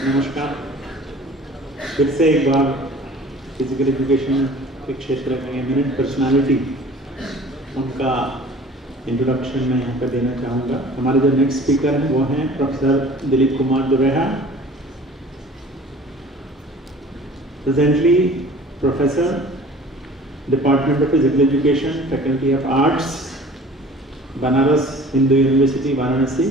नमस्कार। फिर से एक बार फिजिकल एजुकेशन के क्षेत्र में एमिनेंट पर्सनालिटी उनका इंट्रोडक्शन मैं यहाँ पर देना चाहूँगा। हमारे जो नेक्स्ट स्पीकर हैं वो हैं professor Dilip Kumar Dureha, presently professor department of physical education, faculty of arts, Banaras Hindu university Varanasi.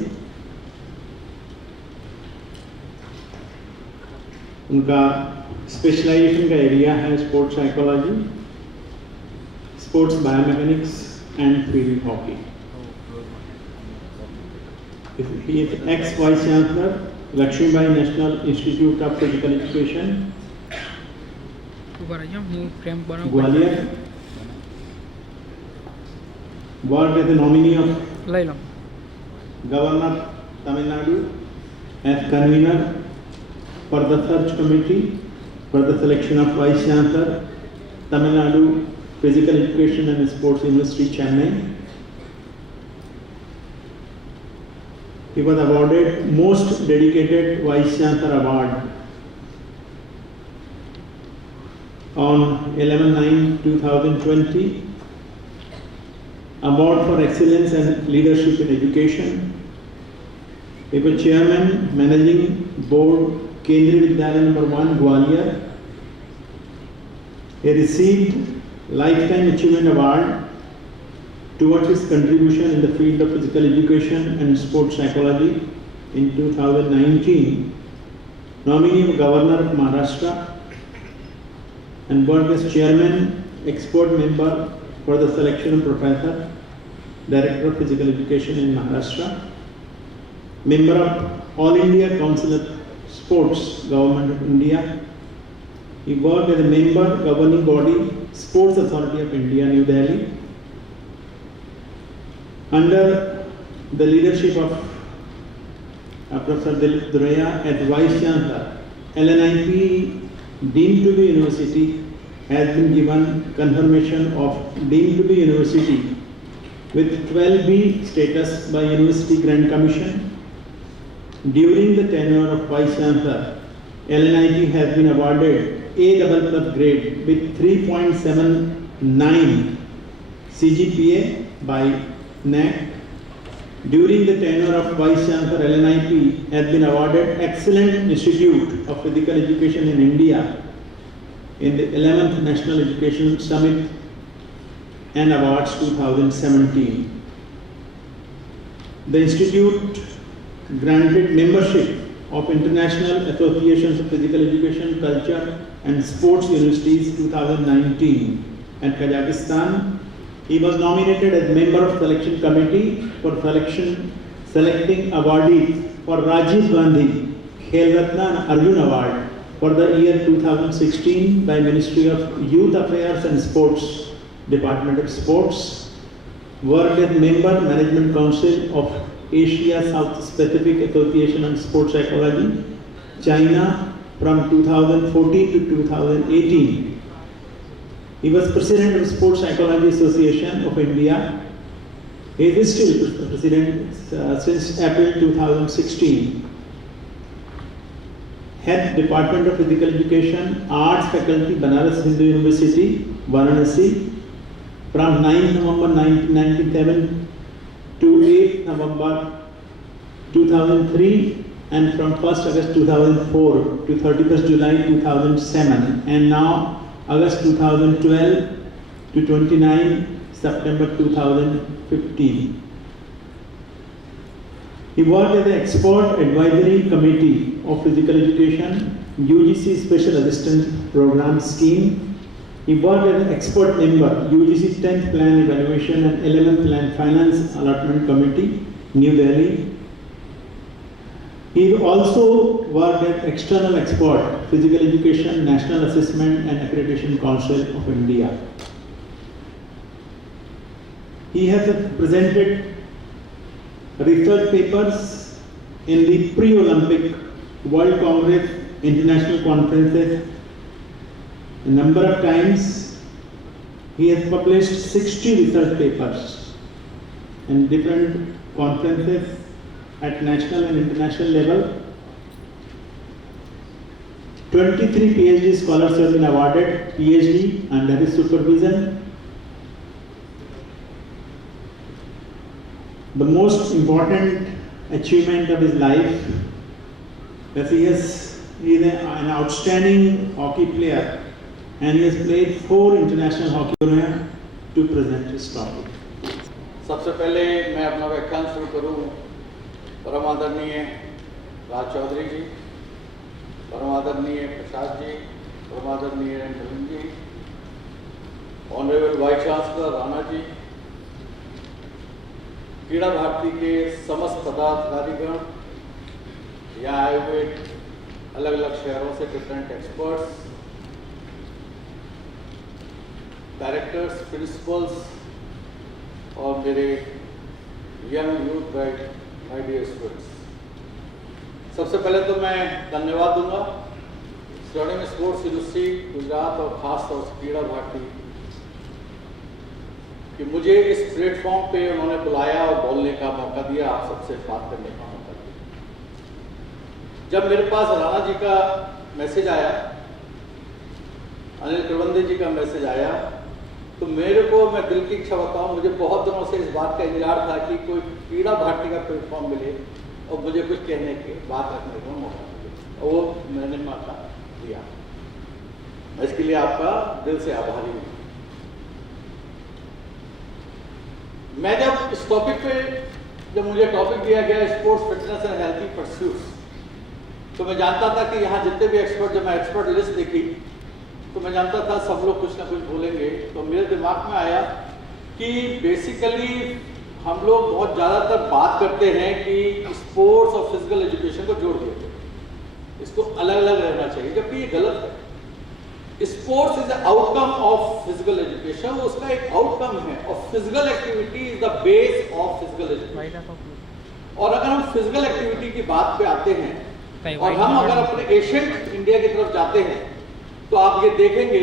उनका स्पेशलाइजेशन का एरिया है sports psychology, sports biomechanics and field hockey. He is ex-Vice Chancellor, Lakshmibai National Institute of Physical Education, Gwalior. Worked as a nominee of Governor Tamil Nadu as convener for the search committee for the selection of Vice Chancellor, Tamil Nadu Physical Education and Sports University, Chennai. He was awarded Most Dedicated Vice Chancellor Award on 11/9/2020, Award for Excellence and Leadership in Education. He was Chairman, Managing Board, Kendriya Vidyalaya No. 1, Gwalior. He received Lifetime Achievement Award towards his contribution in the field of physical education and sports psychology in 2019. Nominee of Governor of Maharashtra and worked as Chairman, Expert Member for the selection of Professor, Director of Physical Education in Maharashtra. Member of All India Council of Sports, Government of India. He worked as a member, governing body, Sports Authority of India, New Delhi. Under the leadership of Professor Dilip Dureha as Vice Chancellor, LNIP deemed to be university has been given confirmation of deemed to be university with 12B status by University Grant Commission. During the tenure of Vice Chancellor, LNIP has been awarded A++ grade with 3.79 CGPA by NAC. During the tenure of Vice Chancellor, LNIP has been awarded Excellent Institute of Physical Education in India in the 11th National Education Summit and Awards 2017. The Institute granted membership of International Associations of Physical Education, Culture and Sports Universities 2019 at Kazakhstan. He was nominated as member of selection committee for selecting awardees for Rajiv Gandhi Khel Ratna and Arjun Award for the year 2016 by Ministry of Youth Affairs and Sports, Department of Sports. Worked as member, Management Council of Asia South Pacific Association on Sports Psychology, China from 2014 to 2018. He was President of Sports Psychology Association of India. He is still President since April 2016. Head Department of Physical Education, Arts Faculty, Banaras Hindu University, Varanasi, from 9 November 1997 to 8 November 2003, and from 1st August 2004 to 31st July 2007, and now August 2012 to 29 September 2015. He worked as an expert advisory committee of physical education, UGC Special Assistant Program Scheme. He worked as an expert member, UGC 10th Plan Evaluation and 11th Plan Finance Allotment Committee, New Delhi. He also worked as external expert, Physical Education, National Assessment and Accreditation Council of India. He has presented research papers in the pre-Olympic, World Congress, international conferences a number of times. He has published 60 research papers in different conferences at national and international level. 23 PhD scholars have been awarded PhD under his supervision. The most important achievement of his life that he is an outstanding hockey player and he has played 4 international hockey tournaments to present his topic. सबसे पहले मैं अपना व्याख्यान शुरू करूं परम आदरणीय राज चौधरी जी, परम आदरणीय प्रसाद जी, परम आदरणीय नलिन जी, honourable vice chancellor Rana ji, क्रीड़ा भारती के समस्त पदाधिकारीगण, यहाँ आए हुए अलग अलग शहरों से डिफरेंट एक्सपर्ट्स, डायरेक्टर्स, प्रिंसिपल्स और मेरे young youth my dear students, सबसे पहले तो मैं धन्यवाद दूंगा स्वर्णिम स्पोर्ट्स यूनिवर्सिटी गुजरात और खास तौर से क्रीड़ा भारती कि मुझे इस प्लेटफॉर्म पे उन्होंने बुलाया और बोलने का मौका दिया, आप सबसे बात करने का मौका दिया। जब मेरे पास राणा जी का मैसेज आया, अनिल करवंदे जी का मैसेज आया, तो मेरे को, मैं दिल की इच्छा बताऊं, मुझे बहुत दिनों से इस बात का इंतजार था कि कोई क्रीड़ा भारती का प्लेटफॉर्म मिले और मुझे कुछ कहने के, बात रखने का मौका मिले, और वो मैंने मौका दिया। इसके लिए आपका दिल से आभारी हूँ। मैं जब इस टॉपिक पे, जब मुझे टॉपिक दिया गया sports fitness and healthy pursuits, तो मैं जानता था कि यहाँ जितने भी एक्सपर्ट, जब मैं एक्सपर्ट लिस्ट देखी तो मैं जानता था सब लोग कुछ ना कुछ बोलेंगे। तो मेरे दिमाग में आया कि बेसिकली हम लोग बहुत ज़्यादातर बात करते हैं कि स्पोर्ट्स और फिजिकल एजुकेशन को जोड़ दिया, इसको अलग अलग रहना चाहिए, जबकि ये गलत है। Sports is the outcome of physical education, वो उसका एक आउटकम है, और physical activity is the base of physical education. और अगर हम फिजिकल एक्टिविटी की बात पे आते हैं और हम अगर अपने एशियंट इंडिया की तरफ जाते हैं तो आप ये देखेंगे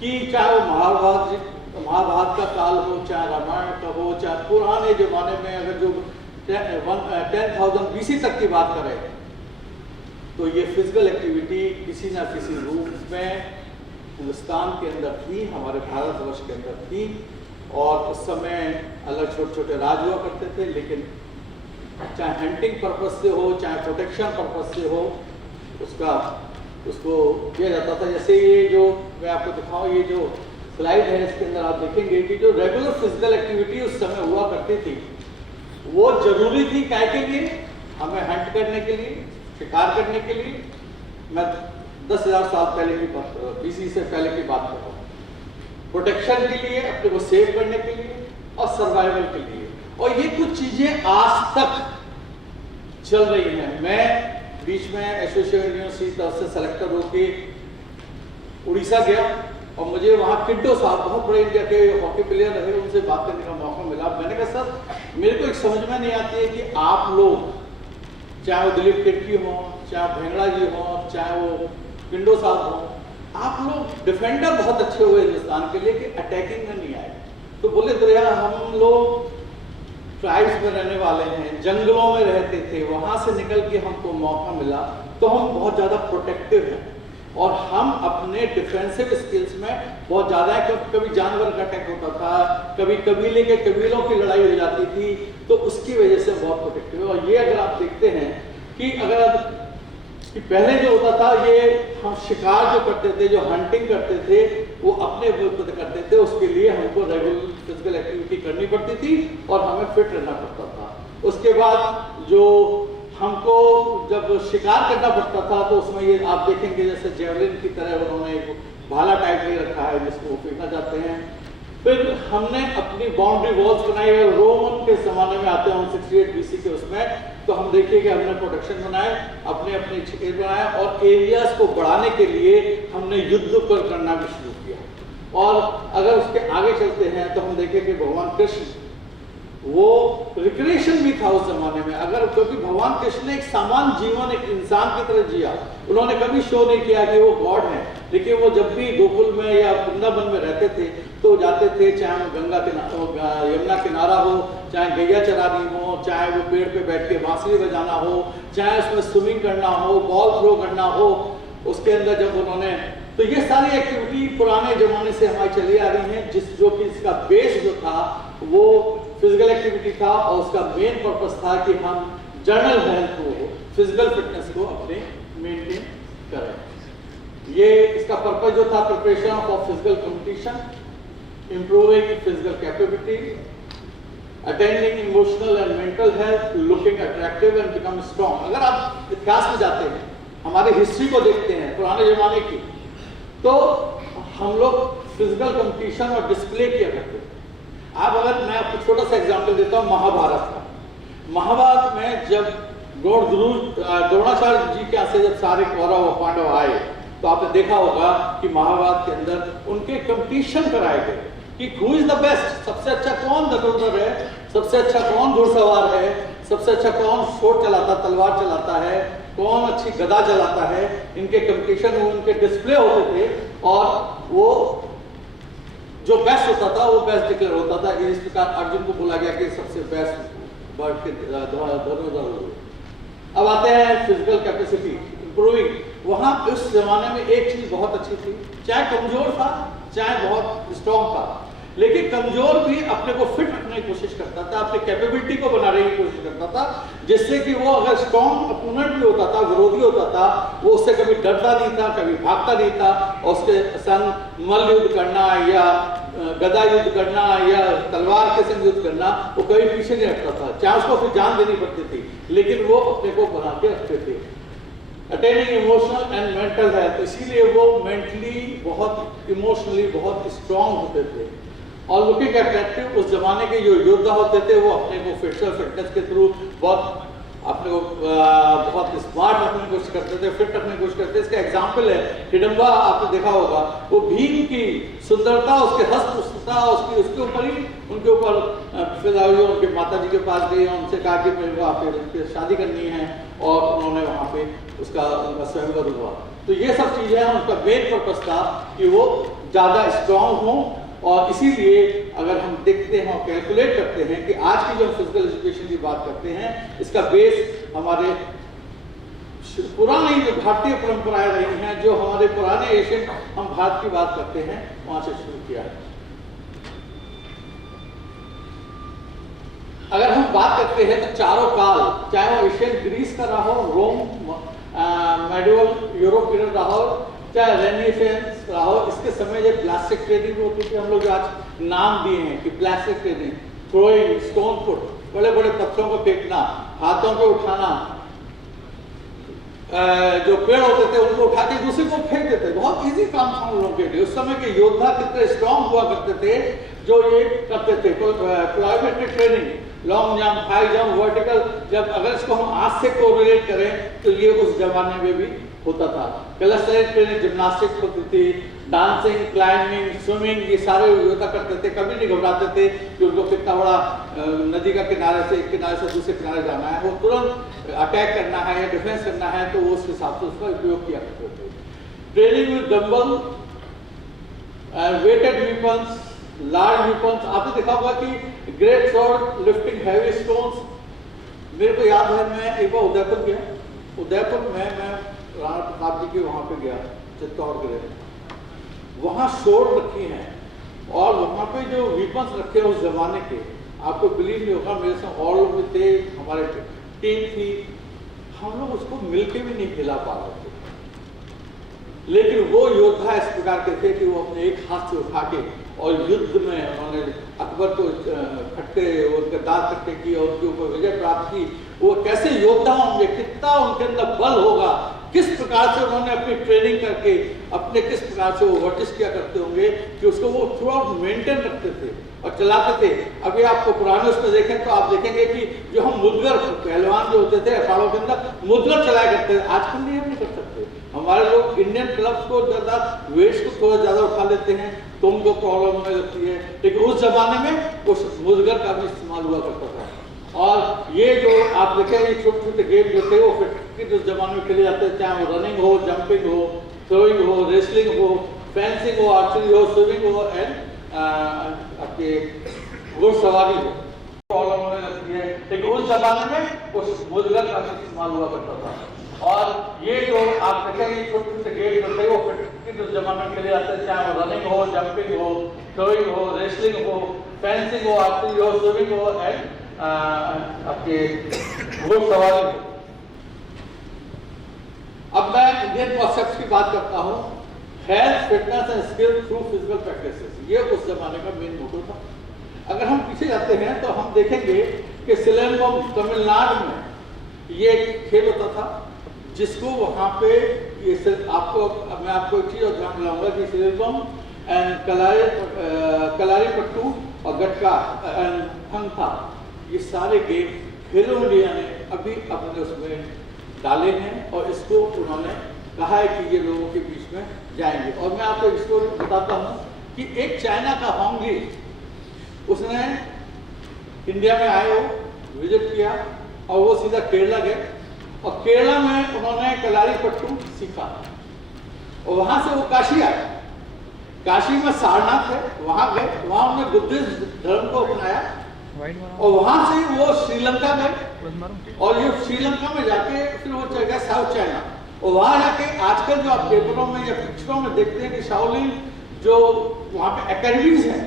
कि चाहे वो महाभारत का काल हो, चाहे रामायण का हो, चाहे पुराने जमाने में अगर जो 10,000 BC तक की बात करें तो ये फिजिकल एक्टिविटी किसी ना किसी रूप में हिंदुस्तान के अंदर थी, हमारे भारतवर्ष के अंदर थी। और उस समय अलग छोटे छोटे राज हुआ करते थे, लेकिन चाहे हंटिंग पर्पस से हो, चाहे प्रोटेक्शन पर्पस से हो, उसको किया जाता था। जैसे ये जो मैं आपको दिखाऊं, ये जो स्लाइड है इसके अंदर आप देखेंगे कि जो रेगुलर फिजिकल एक्टिविटी उस समय हुआ करती थी वो जरूरी थी, क्या के लिए, हमें हंट करने के लिए, शिकार करने के लिए। मैं 10,000 साल पहले की बात, BC से पहले की बात कर रहा हूँ। प्रोटेक्शन के लिए, अपने को सेव करने के लिए और सर्वाइवल के लिए। और ये कुछ चीजें आज तक चल रही हैं। मैं बीच में एसोसिएशन यूनिवर्सिटी तरफ से सेलेक्टर होके उड़ीसा गया और मुझे वहाँ किड्डो साहब, बहुत बड़े इंडिया के हॉकी प्लेयर रहे, उनसे बात करने का मौका मिला। मैंने कहा सर, मेरे को एक समझ में नहीं आती है कि आप लोग, चाहे वो दिलीप तिर्की हो, चाहे भेंगड़ा जी हो, चाहे वो किड्डो साहब हो, आप लोग डिफेंडर बहुत अच्छे हुए हिंदुस्तान के लिए कि अटैकिंग में नहीं आए। तो बोले तो यार, हम लोग ट्राइब्स में रहने वाले हैं, जंगलों में रहते थे, वहां से निकल के हमको मौका मिला तो हम बहुत ज़्यादा प्रोटेक्टिव हैं और हम अपने डिफेंसिव स्किल्स में बहुत ज़्यादा है। कभी जानवर का अटैक होता था, कभी कबीले के कबीलों की लड़ाई हो जाती थी, तो उसकी वजह से बहुत प्रोटेक्टिव है। और ये अगर आप देखते हैं कि कि पहले जो होता था, ये हम शिकार जो करते थे, जो हंटिंग करते थे, वो अपने करते थे, उसके लिए हमको रेगुलर फिजिकल एक्टिविटी करनी पड़ती थी और हमें फिट रहना पड़ता था। उसके बाद जो हमको जब शिकार करना पड़ता था तो उसमें ये आप देखेंगे जैसे जेवलिन की तरह उन्होंने एक भाला टाइप ले रखा है जिसको वो फेंकना चाहते हैं। फिर हमने अपनी बाउंड्री वॉल्स बनाई है, रोमन के जमाने में आते हैं 168 BC के उसमें, तो हम देखिए कि हमने प्रोटेक्शन बनाए, अपने अपने क्षेत्र बनाए और एरियाज को बढ़ाने के लिए हमने युद्ध करना भी शुरू किया। और अगर उसके आगे चलते हैं तो हम देखें कि भगवान कृष्ण, वो रिक्रिएशन भी था उस जमाने में। अगर क्योंकि भगवान कृष्ण ने एक सामान्य जीवन एक इंसान की तरह जिया, उन्होंने कभी शो नहीं किया कि वो गॉड है, लेकिन वो जब भी गोकुल में या वृंदावन में रहते थे तो जाते थे, चाहे वो गंगा किनारा, यमुना किनारा हो, चाहे गैया चरानी हो, चाहे वो पेड़ पे बैठ के बांसुरी बजाना हो, चाहे उसमें स्विमिंग करना हो, बॉल थ्रो करना हो, उसके अंदर जब उन्होंने, तो ये सारी एक्टिविटी पुराने जमाने से हमारी चली आ रही हैं, जो कि इसका बेस जो था वो फिजिकल एक्टिविटी था और उसका मेन पर्पस था कि हम जनरल हेल्थ को, फिजिकल फिटनेस को अपने मेंटेन करें। ये इसका पर्पस जो था, preparation for physical competition, improving physical capability, attending emotional and mental health, looking attractive and become strong. अगर आप इतिहास में जाते हैं, हमारी हिस्ट्री को देखते हैं पुराने जमाने की, तो हम लोग फिजिकल कंपटीशन और डिस्प्ले किया करते थे। आप, अगर मैं आपको छोटा सा एग्जांपल देता हूँ महाभारत का। महाभारत में जब द्रोणाचार्य जी के यहाँ से जब सारे कौरव और पांडव आए, तो आपने देखा होगा कि महाभारत के अंदर उनके कंपटीशन कराए गए कि हु इज द बेस्ट, सबसे अच्छा कौन धनुर्धर है, सबसे अच्छा कौन घुड़सवार है, सबसे अच्छा कौन शोट चलाता, तलवार चलाता है, कौन अच्छी गदा चलाता है। इनके कंपटीशन, उनके डिस्प्ले होते थे और वो जो बेस्ट होता था वो बेस्ट डिक्लेयर होता था। इस प्रकार अर्जुन को बोला गया कि सबसे बेस्ट वर्ड के धनुर्धर। अब आते हैं फिजिकल कैपेसिटी इंप्रूविंग। वहां उस जमाने में एक चीज बहुत अच्छी थी, चाहे कमजोर था चाहे बहुत स्ट्रॉन्ग था, लेकिन कमजोर भी अपने को फिट रखने की कोशिश करता था, अपनी कैपेबिलिटी को बनाने की कोशिश करता था, जिससे कि वो अगर स्ट्रॉन्ग अपोनेंट भी होता था, विरोधी होता था, वो उससे कभी डरता नहीं था, कभी भागता नहीं था, और उसके संग मल्ल युद्ध करना या गदा युद्ध करना या तलवार के संग युद्ध करना, वो कभी पीछे नहीं हटता था, चाहे उसको फिर जान देनी पड़ती थी, लेकिन वो अपने को बना के रखते थे। Attaining emotional and mental health, इसीलिए वो मेंटली बहुत, इमोशनली बहुत स्ट्रॉन्ग होते थे। और लुकिंग अट्रैक्टिव, उस जमाने के जो योद्धा होते थे वो अपने को फिटनेस के थ्रू बहुत अपने को बहुत स्मार्ट रखने की कोशिश करते थे, फिट रखने की कोशिश करते थे। इसका एग्जाम्पल है हिडम्बा, आपने देखा होगा, वो भीम की सुंदरता, उसके हस्तपुष्टता, उसके ऊपर ही उनके ऊपर फिर उनके माता जी के पास गई, उनसे कहा कि मेरे को आपके शादी करनी है, और उन्होंने वहाँ पे उनका स्वयंवर हुआ। तो ये सब चीजें हैं, उनका मेन पर्पस था कि वो ज्यादा स्ट्रांग हो। और इसीलिए अगर हम देखते हैं और कैलकुलेट करते हैं कि आज की जो फिजिकल एजुकेशन की बात करते हैं, इसका बेस हमारे पुरानी जो भारतीय परंपराएं रही हैं, जो हमारे पुराने एशियन, हम भारत की बात करते हैं, वहां से शुरू किया है। अगर हम बात करते हैं तो चारों काल, चाहे वो एशियन ग्रीस का रहा हो, रोम, मेडिवल यूरोप पीरियड रहा हो, चाहे रेनेसेंस रहा हो, इसके समय जब प्लास्टिक ट्रेनिंग होती थी, हम लोग आज नाम दिए हैं कि plastic training, throwing, stone put, बड़े बड़े पत्थरों को फेंकना, हाथों पे उठाना, जो पेड़ होते थे उनको उठा के दूसरे को फेंक देते, बहुत इजी काम था उन लोगों के लिए। उस समय के योद्धा कितने स्ट्रॉन्ग हुआ करते थे जो ये करते थे। Plyometric training, long jump, high jump, vertical, जब अगर इसको हम आज से कोरिलेट करें तो ये उस जमाने में भी होता था। कैलिस्थेनिक ट्रेनिंग, जिम्नास्टिक्स होती थी, डांसिंग, क्लाइंबिंग, स्विमिंग, ये सारे योद्धा करते थे, कभी नहीं घबराते थे कि उनको कितना बड़ा नदी का किनारे से एक किनारे से दूसरे किनारे जाना है, वो तुरंत अटैक करना है या डिफेंस करना है, तो वो उस हिसाब से उसका उपयोग किया करते थे। Training with dumbbell, weighted weapons, large weapons, आपने देखा होगा कि great sword, lifting heavy stones. मेरे को याद है, मैं एक बार उदयपुर गया, उदयपुर में मैं राणा प्रताप जी के वहाँ पे गया, चित्तौड़गढ़, वहाँ शोर रखी हैं और वहाँ पे जो वेपन्स रखे हैं उस जमाने के, आपको बिलीव नहीं होगा, मेरे साथ और लोग भी थे, हमारे टीम थी, हम लोग उसको मिलके भी नहीं हिला पा रहे थे। लेकिन वो योद्धा इस प्रकार के थे कि वो अपने एक हाथ से उठा के और युद्ध में उन्होंने अकबर को खट्टे उनके दांत खट्टे किए और उनके ऊपर विजय प्राप्त की। वो कैसे योद्धा होंगे, कितना उनके अंदर बल होगा, किस प्रकार से उन्होंने अपनी ट्रेनिंग करके अपने किस प्रकार से वो वर्जिश किया करते होंगे कि उसको वो थ्रू आउट मेंटेन रखते थे और चलाते थे। अभी आपको पुराने उसमें देखें तो आप देखेंगे कि जो हम मुद्गर पहलवान जो होते थे अखाड़ों के अंदर मुद्गर चलाया करते थे, आजकल नहीं हम नहीं कर सकते। हमारे लोग इंडियन क्लब्स को ज्यादा वेट्स को थोड़ा ज्यादा उठा लेते हैं तो उनको प्रॉब्लम होने लगती है, लेकिन उस जमाने में उस मुद्गर का भी इस्तेमाल हुआ करता था। और ये जो आप देखें ये छोटे छोटे गेम जो थे वो फिटनेस उस जमाने में खेले जाते थे, चाहे वो रनिंग हो, जंपिंग हो, थ्रोइंग हो, रेसलिंग हो, फेंसिंग हो, आर्चरी हो, स्विमिंग हो एंड आपके घुड़सवारी हो, प्रॉब्लम होने लगती है, लेकिन उस जमाने में उस मुद्गर का इस्तेमाल हुआ करता था। और ये जो आप देखेंगे छोटे छोटे जमाने में खेले जाते हैं, चाहे वो रनिंग हो, जंपिंग हो, थ्रोइंग हो, रेसलिंग हो, फेंसिंग हो, आर्चरी हो, स्विमिंग हो एंड आपके घोड़सवारी हो। अब मैं इंडियन कॉन्सेप्ट की बात करता हूँ, health, fitness and skill through physical practices. ये उस जमाने का मेन मोटो था। अगर हम पीछे जाते हैं तो हम देखेंगे कि सिलंबम तमिलनाडु में ये खेल होता था, जिसको वहाँ पे ये मैं आपको एक चीज़ और ध्यान दिलाऊंगा कि सिलंबम एंड कलारीपट्टू और गटका एंड हंथा, ये सारे गेम खेलो इंडिया ने अभी अपने उसमें डाले हैं और इसको उन्होंने कहा है कि ये लोगों के बीच में जाएंगे। और मैं आपको एक स्टोरी बताता हूँ कि एक चाइना का होंगी, उसने इंडिया में आए, वो विजिट किया और वो सीधा केरला गए और केरला में उन्होंने कलारीपट्टू सीखा और वहाँ से वो काशी आए। काशी में सारनाथ है, वहाँ गए, वहाँ उन्होंने बुद्धिस्ट धर्म को अपनाया और वहाँ से वो श्रीलंका गए और ये श्रीलंका में जाके फिर वो चल गया साउथ चाइना और वहाँ जाके आजकल जो आप पेपरों में या पिक्चरों में देखते हैं कि शाओलिन जो वहाँ पे एकेडमीज हैं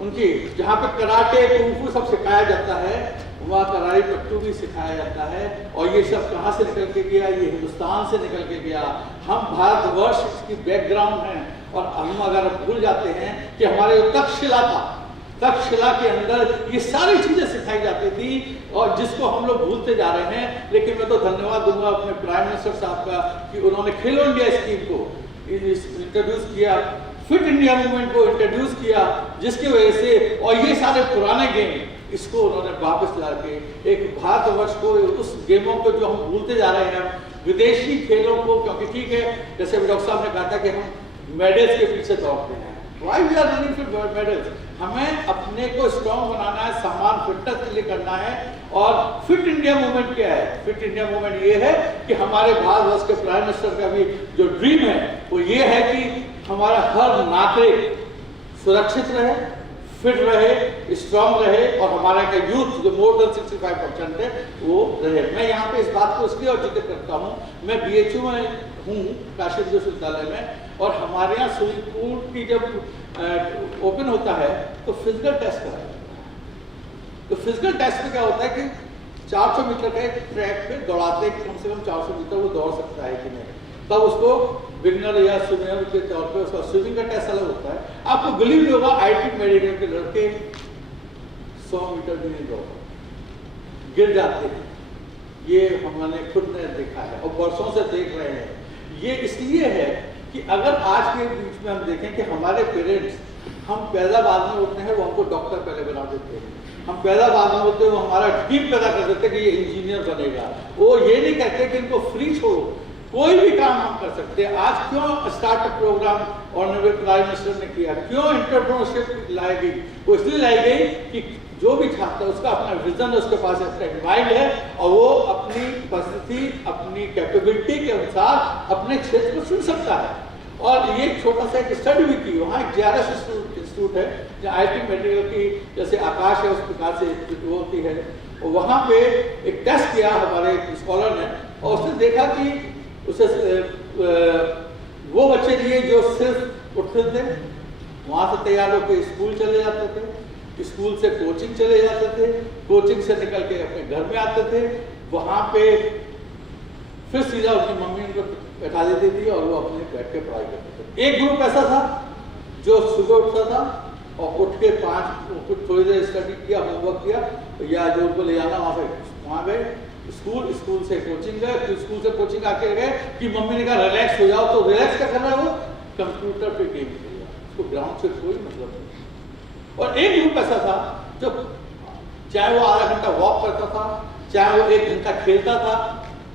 उनकी, जहाँ पे कराटे, कुंफू सब सिखाया जाता है, वहाँ कलारीपट्टू भी सिखाया जाता है। और ये सब कहाँ से निकल के गया? ये हिंदुस्तान से निकल के गया। हम भारतवर्ष इसकी बैकग्राउंड है और हम अगर भूल जाते हैं कि हमारे जो तक्षशिला था, तक्षशिला के अंदर ये सारी चीजें सिखाई जाती थी और जिसको हम लोग भूलते जा रहे हैं। लेकिन मैं तो धन्यवाद दूंगा अपने प्राइम मिनिस्टर साहब का कि उन्होंने खेलो इंडिया स्कीम को इंट्रोड्यूस किया, फिट इंडिया मूवमेंट को इंट्रोड्यूस किया, जिसकी वजह से और ये सारे पुराने गेम इसको उन्होंने वापस ला के एक भारतवर्ष को उस गेमों को जो हम भूलते जा रहे हैं, विदेशी खेलों को, क्योंकि ठीक है जैसे डॉक्टर साहब ने कहा था कि हम मेडल्स के पीछे दौड़ते हैं, why we are running for medals? हमें अपने को स्ट्रॉन्ग बनाना है, समान फिटनेस के लिए करना है। और फिट इंडिया मूवमेंट क्या है? फिट इंडिया मूवमेंट ये है कि हमारे भारतवर्ष के प्राइम मिनिस्टर का भी जो ड्रीम है वो ये है कि हमारा हर नागरिक सुरक्षित रहे, फिट रहे, स्ट्रॉन्ग रहे और हमारा का यूथ जो मोर देन 65% है वो रहे। मैं यहाँ पे इस बात को इसलिए और जिक्र करता हूँ, मैं BHU में हूँ, काशी विश्वविद्यालय में, और हमारे यहाँ स्विमिंग पूल की जब ओपन होता है तो फिजिकल टेस्ट कराया जाता है। तो फिजिकल टेस्ट में क्या होता है कि 400 मीटर के ट्रैक पे दौड़ाते हैं, कम से कम 400 मीटर वो दौड़ सकता है कि नहीं, तब उसको बिगनर या स्विमर के तौर पे उसका स्विमिंग का टेस्ट अलग होता है। आपको बिलीव नहीं होगा, IT मेडिकल के लड़के 100 मीटर भी नहीं दौड़ गिर जाते हैं। ये हमने खुद ने देखा है और वर्षों से देख रहे हैं। ये इसलिए है कि अगर आज के बीच में हम देखें कि हमारे पेरेंट्स, हम पैदा बाद में होते हैं वो हमको डॉक्टर पहले बना देते हैं, हम पैदा बाद में होते हैं वो हमारा ड्रीम पैदा कर देते हैं कि ये इंजीनियर बनेगा। वो ये नहीं कहते कि इनको फ्री छोड़ो, कोई भी काम हम कर सकते हैं। आज क्यों startup program honourable prime minister ने किया, क्यों एंटरप्रेन्योरशिप लाई गई? वो इसलिए लाई गई कि जो भी छात्र उसका अपना विजन है, उसके पास अपना माइंड है और वो अपनी परिस्थिति, अपनी कैपेबिलिटी के अनुसार अपने क्षेत्र को चुन सकता है। और ये छोटा सा एक स्टडी भी की, वहाँ एक JRS इंस्टीट्यूट है जहाँ IT मेडिकल की जैसे आकाश है उस प्रकार से वो होती है, और वहाँ पे एक टेस्ट किया हमारे स्कॉलर ने और उसने देखा कि उसे वो बच्चे लिए जो सिर्फ उठते थे, वहाँ से तैयार होकर स्कूल चले जाते थे, स्कूल से कोचिंग चले जाते थे, कोचिंग से निकल के अपने घर में आते थे, वहाँ पे फिर सीधा उनकी मम्मी उनको बैठा देती थी और वो अपने बैठ के पढ़ाई करते थे। एक ग्रुप ऐसा था जो सुबह उठता था और उठ के कुछ थोड़ी देर स्टडी किया, होमवर्क किया, या जो उनको ले जाना वहाँ गए, स्कूल से कोचिंग गए, फिर स्कूल से कोचिंग आके गए कि मम्मी ने कहा रिलैक्स हो जाओ, तो रिलैक्स क्या कर रहा है वो? कंप्यूटर पे गेम खेल रहा है, उसको ग्राउंड से कोई मतलब नहीं। और एक ग्रुप ऐसा था जो चाहे वो आधा घंटा वॉक करता था, चाहे वो 1 घंटा खेलता था,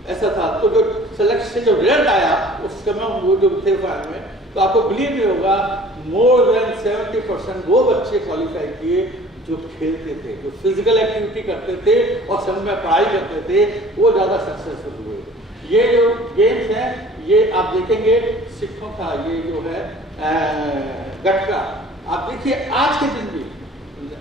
ऐसा था। तो जो सेलेक्शन से जो रिजल्ट आया उस समय वो जो थे फाइनल में, तो आपको बिलीव नहीं होगा, मोर देन 70% वो बच्चे क्वालिफाई किए जो खेलते थे, जो फिजिकल एक्टिविटी करते थे और सब में पढ़ाई करते थे, वो ज़्यादा सक्सेसफुल हुए। ये जो गेम्स हैं ये आप देखेंगे सिखों का, ये जो है गटका, आप देखिए आज के दिन भी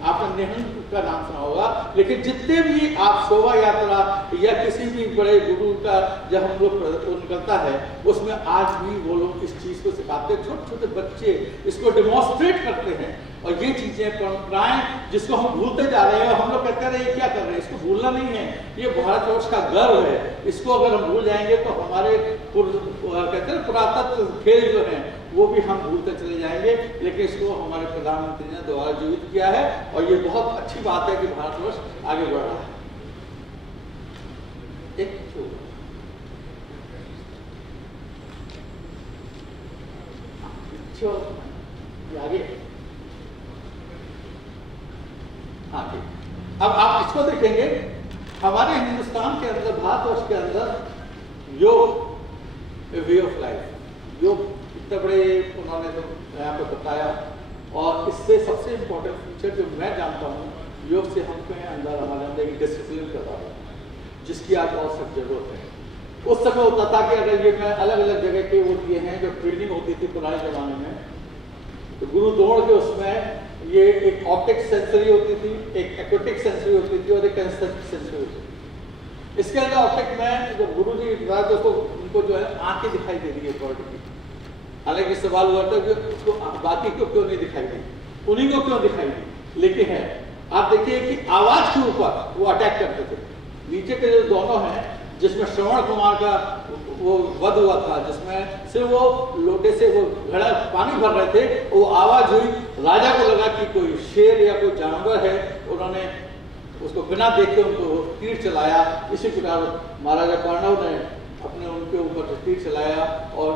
आपने नेहरू का नाम सुना होगा, लेकिन जितने भी आप शोभा यात्रा या किसी भी बड़े गुरु का जब हम लोग निकलता है उसमें आज भी वो लोग इस चीज़ को सिखाते हैं, छोटे छोटे बच्चे इसको डेमोन्स्ट्रेट करते हैं। और ये चीज़ें परंपराएं जिसको हम भूलते जा रहे हैं, हम लोग कहते रहे क्या कर रहे हैं, इसको भूलना नहीं है, ये भारतवर्ष का गर्व है। इसको अगर हम भूल जाएंगे तो हमारे कहते हैं पुरातत्व खेल जो हैं वो भी हम भूलते चले जाएंगे। लेकिन इसको हमारे प्रधानमंत्री ने दोबारा जीवित किया है और ये बहुत अच्छी बात है कि भारतवर्ष आगे बढ़ रहा है। आगे हाँ ठीक। अब आप इसको देखेंगे, हमारे हिंदुस्तान के अंदर, भारतवर्ष के अंदर योग वे ऑफ लाइफ, योग इतने बड़े उन्होंने तो यहाँ पे बताया। और इससे सबसे इम्पोर्टेंट फीचर जो मैं जानता हूँ, योग से हमको अंदर हमारे अंदर एक डिसिप्लिन का रहा है जिसकी आज बहुत सख्त जरूरत है। उस समय होता था कि अगर ये मैं अलग अलग जगह के वो दिए हैं जो ट्रेनिंग होती थी पुराने जमाने में, तो गुरु दौड़ के उसमें ये एक ऑप्टिक सेंसरी होती थी, एक एक्वेटिक सेंसरी होती थी और एक एस्थेटिक सेंसरी होती थी। इसके अंदर ऑप्टिक में जब गुरु जी तो उनको जो है आंखें दिखाई दे रही है बर्ड की। हालांकि सवाल हुआ था कि उसको बाकी को क्यों नहीं दिखाई दी, उन्हीं को क्यों दिखाई दी, लेकिन है आप देखिए कि आवाज के ऊपर वो अटैक करते थे। नीचे के जो दोनों हैं जिसमें श्रवण कुमार का वो वध हुआ था, जिसमें सिर्फ वो लोटे से वो घड़ा पानी भर रहे थे, वो आवाज हुई, राजा को लगा कि कोई शेर या कोई जानवर है, उन्होंने उसको बिना देखे उनको तीर चलाया। इसी प्रकार महाराजा पांडव ने अपने उनके ऊपर तीर चलाया और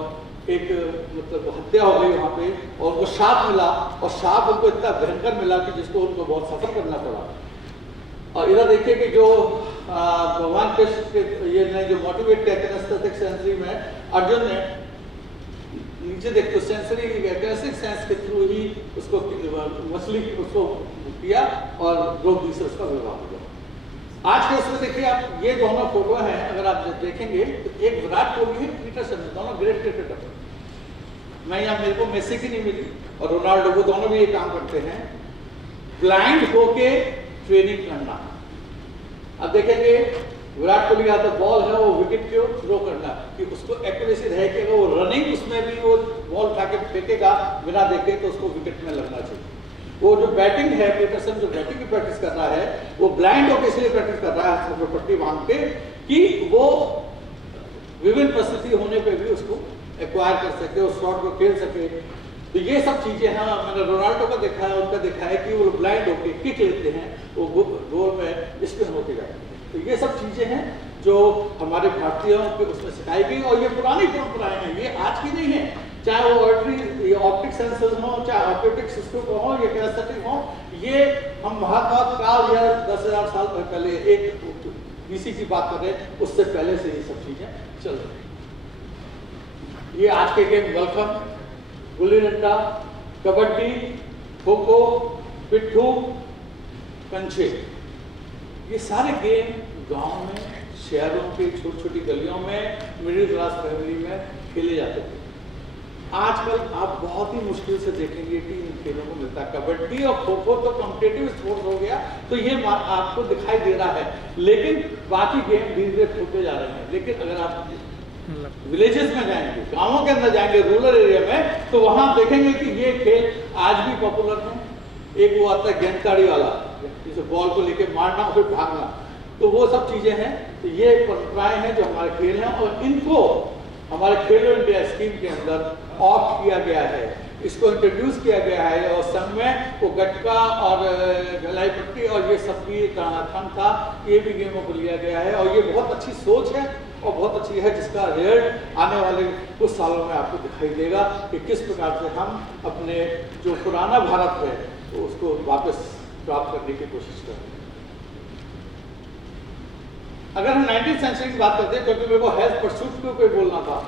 एक मतलब हत्या हो गई वहाँ पे, और उनको शाप मिला और शाप उनको इतना भयंकर मिला कि जिसको उनको बहुत सफर करना पड़ा। और इधर देखिए कि जो भगवान कृष्ण के ये ने जो मोटिवेट कहते हैं एस्थेटिक सेंसरी में, अर्जुन ने नीचे देखते सेंसरी एस्थेटिक सेंस के थ्रू ही उसको मछली उसको किया और द्रौपदी से उसका विवाह हो गया। आज के उसमें देखिए आप ये दोनों फोटो हैं, अगर आप देखेंगे तो एक विराट कोहली है, पीटरसन, दोनों ग्रेट क्रिकेटर। मैं यहाँ मेरे को मेसी की नहीं मिली और रोनाल्डो, वो दोनों भी ये काम करते हैं, ब्लाइंड होके ट्रेनिंग करना। अब देखेंगे विराट कोहली का तो बॉल है वो विकेट को थ्रो करना कि उसको एक्यूरेसी रहे कि वो रनिंग उसमें भी वो बॉल उठा के फेंकेगा बिना देखे तो उसको विकेट में लगना चाहिए। वो जो बैटिंग है, पीटरसन जो बैटिंग की प्रैक्टिस कर रहा है वो ब्लाइंड होकर इसलिए प्रैक्टिस कर रहा है पट्टी बांध के कि वो विभिन्न परिस्थिति होने पे भी उसको एक्वायर कर सके, उस शॉट को खेल सके। तो ये सब चीजें हैं। मैंने रोनाल्डो का देखा है, उनका देखा है कि वो ब्लाइंड होकर किक लेते हैं, वो गोल में स्पिन होते जाते हैं। तो ये सब चीजें हैं जो हमारे भारतीयों के उसमें सिखाई गई और ये पुरानी परंपराएं हैं, ये आज की नहीं है। चाहे वो ऑर्टरी ऑप्टिक सेंसर्स हो, चाहे ऑप्टिक सिस्टम हो या कैसेटिक हो, ये हम महात्मा काल या 10,000 साल पहले एक बीसी की बात कर रहे हैं, उससे पहले से ये सब चीजें चल रही। ये आज के गेम वेलकम, गुल्ली डंडा, कबड्डी, खो खो, पिट्ठू, कंचे, ये सारे गेम गांव में, शहरों के छोटी छोटी गलियों में, मिडिल क्लास फैमिली में खेले जाते थे। आजकल आप बहुत ही मुश्किल से देखेंगे कि इन खेलों को मिलता है। कबड्डी और खो खो तो कॉम्पिटिटिव स्पोर्ट्स हो गया, तो ये आपको दिखाई दे रहा है, लेकिन बाकी गेम धीरे धीरे छूटते जा रहे हैं। लेकिन अगर आप विलेजेस में जाएंगे, गांवों के अंदर जाएंगे, रूरल एरिया में, तो वहां देखेंगे कि ये खेल आज भी पॉपुलर है। एक वो आता है गेंदताड़ी वाला, जिसे बॉल को लेके मारना और फिर भागना, तो वो सब चीजें हैं। तो ये परंपराएं हैं जो हमारे खेल हैं और इनको हमारे खेलो इंडिया स्कीम के अंदर ऑप्ट किया गया है, इसको इंट्रोड्यूस किया गया है। और संघ में वो गटका और गलाई पट्टी और ये सब भी थन था, ये भी गेमों को लिया गया है। और ये बहुत अच्छी सोच है और बहुत अच्छी है, जिसका रिजल्ट आने वाले कुछ सालों में आपको दिखाई देगा कि किस प्रकार से हम अपने जो पुराना भारत है तो उसको वापस प्राप्त करने की कोशिश कर रहे हैं। अगर हम 19वीं सेंचुरी की बात करते हैं, क्योंकि मेरे को हेल्थ परसूट के ऊपर बोलना था,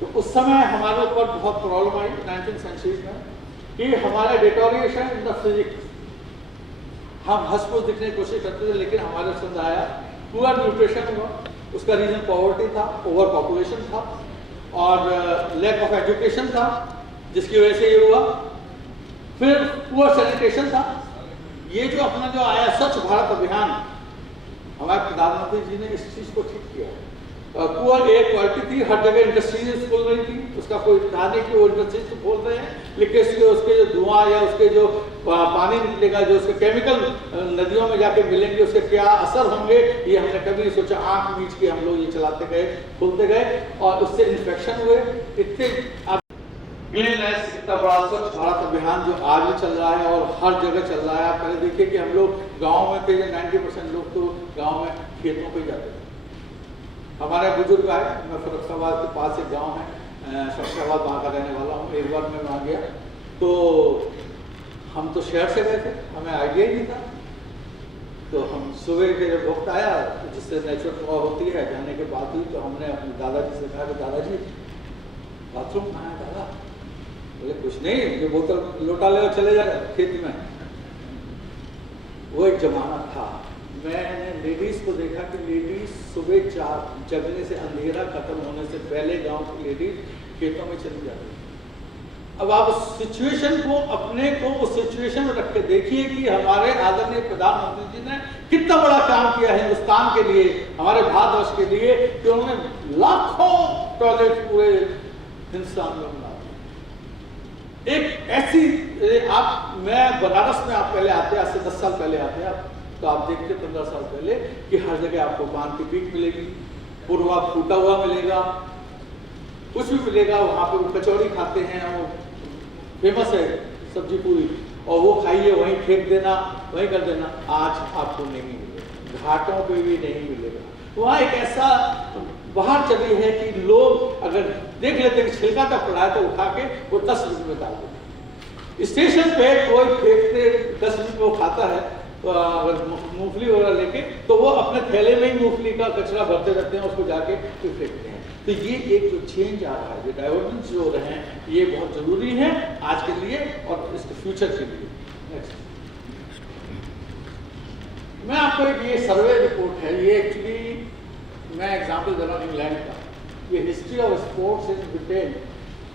तो उस समय हमारे ऊपर बहुत प्रॉब्लम आई 19वीं सेंचुरी में कि हमारा डिटोरिएशन इन द फिजिक्स, हम हंसमुख दिखने की कोशिश करते थे, लेकिन हमारे संग आया पुअर न्यूट्रिशन हुआ। उसका रीजन पॉवर्टी था, ओवर पॉपुलेशन था और लैक ऑफ एजुकेशन था, जिसकी वजह से ये हुआ। फिर पुअर सैनिटेशन था, ये जो अपना जो आया स्वच्छ भारत अभियान, हमारे प्रधानमंत्री जी ने इस चीज को ठीक किया। पुअर एयर क्वालिटी थी, हर जगह इंडस्ट्रीज खोल रही थी, उसका कोई था नहीं कि वो इंडस्ट्रीज तो खोल रहे हैं, लेकिन उसके जो धुआं या उसके जो पानी निकलेगा, जो उसके केमिकल नदियों में जाके मिलेंगे, उसके क्या असर होंगे, ये हमने कभी नहीं सोचा। आंख मीच के हम लोग ये चलाते गए, खोलते गए, और उससे इन्फेक्शन हुए इतने। क्लीननेस, इतना बड़ा स्वच्छ भारत अभियान जो आज भी चल रहा है और हर जगह चल रहा है। आप पहले देखिए कि हम लोग गाँव में थे, 90% लोग तो गाँव में खेतों पर जाते थे। हमारे बुजुर्ग आए, मैं फरुखाबाद के पास एक गांव है शमशाबाद, वहाँ का रहने वाला हूँ। एक बार मैं वहाँ गया तो हम तो शहर से गए थे, हमें आइडिया ही नहीं था। तो हम सुबह के जब वक्त आया, जिससे नेचुरल फ्लो होती है, जाने के बाद ही तो हमने अपने दादाजी से कहा कि दादाजी बाथरूम कहाँ है दादा? बोले कुछ नहीं, ये बोतल लोटा ले और चले जाए खेत में। वो एक जमाना था। मैंने लेडीज को देखा कि लेडीज सुबह 4 जगने से, अंधेरा खत्म होने से पहले गांव की लेडीज खेतों में चली जाती। अब आप उस सिचुएशन को, अपने को उस सिचुएशन में रख के देखिए कि हमारे आदरणीय प्रधानमंत्री जी ने कितना बड़ा काम किया है हिंदुस्तान के लिए, हमारे भारतवर्ष के लिए, कि उन्होंने लाखों टॉयलेट पूरे हिंदुस्तान में बना दिए। एक ऐसी मैं बनारस में, आप पहले आते, आज से 10 साल पहले आते आप, तो आप देखते 15 साल पहले कि हर जगह आपको पान की पीक मिलेगी, पुरवा फूटा हुआ मिलेगा, कुछ भी मिलेगा। वहाँ पे वो कचौड़ी खाते हैं, वो फेमस है सब्जी पूरी, और वो खाइए, वहीं फेंक देना, वहीं कर देना। आज आपको नहीं मिलेगा, घाटों पे भी नहीं मिलेगा। वहाँ एक ऐसा बाहर चली है कि लोग अगर देख लेते हैं कि छिलका तक पड़ा है तो उठा के वो 10 रुपये में डाल देते। स्टेशन पे कोई फेंकते 10 रुपये वो खाता है, अगर मूंगफली वगैरह लेके, तो वो अपने थैले में ही मूंगफली का कचरा भरते रहते हैं, उसको जाके फिर फेंकते हैं। तो ये एक जो चेंज आ रहा है, जो डाइवर्जेंस जो हो रहे हैं, ये बहुत जरूरी है आज के लिए और इसके फ्यूचर के लिए। नेक्स्ट, मैं आपको एक ये सर्वे रिपोर्ट है, ये एक्चुअली मैं एग्जांपल दे रहा हूँ इंग्लैंड का। ये history of sports in Britain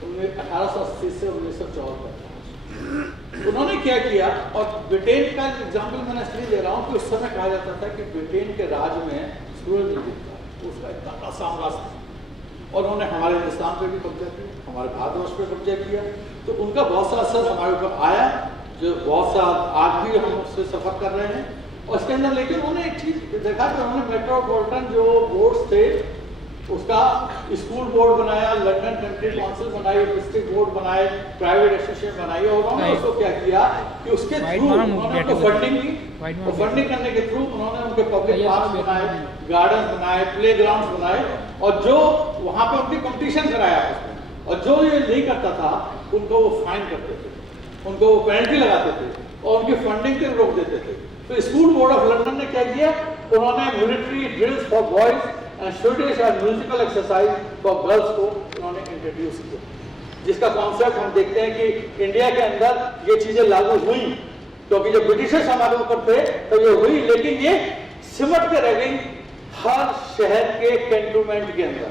1880 से 1974 तक। उन्होंने क्या किया, और ब्रिटेन का एग्जाम्पल मैंने इसलिए दे रहा हूँ कि उस समय कहा जाता था कि ब्रिटेन के राज में सूरज नहीं दिखता, उसका इतना बड़ा साम्राज्य था, और उन्होंने हमारे हिंदुस्तान पे भी कब्जा किया, हमारे भारतवर्ष पे कब्जा किया। तो उनका बहुत सा असर हमारे ऊपर आया, जो बहुत सा आज भी हम उससे सफर कर रहे हैं। और इसके अंदर लेकिन उन्होंने एक चीज देखा कि उन्होंने मेट्रोपॉलिटन जो बोर्ड्स थे, उसका स्कूल बोर्ड बनाया, लंदन कंट्री काउंसिल बनाई, डिस्ट्रिक्ट बोर्ड बनाए, प्राइवेट एसोसिएशन बनाई, और उन्होंने उसको क्या किया कि उसके थ्रू उन्होंने उनको फंडिंग की, और फंडिंग करने के थ्रू उन्होंने उनके पब्लिक पार्क बनाए, गार्डन बनाए, प्ले ग्राउंड बनाए, और जो वहाँ पे उनकी कंपटीशन कराया उसमें, और जो ये नहीं करता था उनको वो फाइन करते थे, उनको वो पेनल्टी लगाते थे, और उनकी फंडिंग के रोक देते थे। तो स्कूल बोर्ड ऑफ लंदन ने क्या किया, उन्होंने military drills for boys and studies and musical exercise for girls को उन्होंने इंट्रोड्यूस किया, जिसका कॉन्सेप्ट हम देखते हैं कि इंडिया के अंदर ये चीजें लागू हुई, क्योंकि जब ब्रिटिशर्स हमारे ऊपर थे तो ये हुई, लेकिन ये सिमट के रह गई हर शहर के कैंटोनमेंट के अंदर।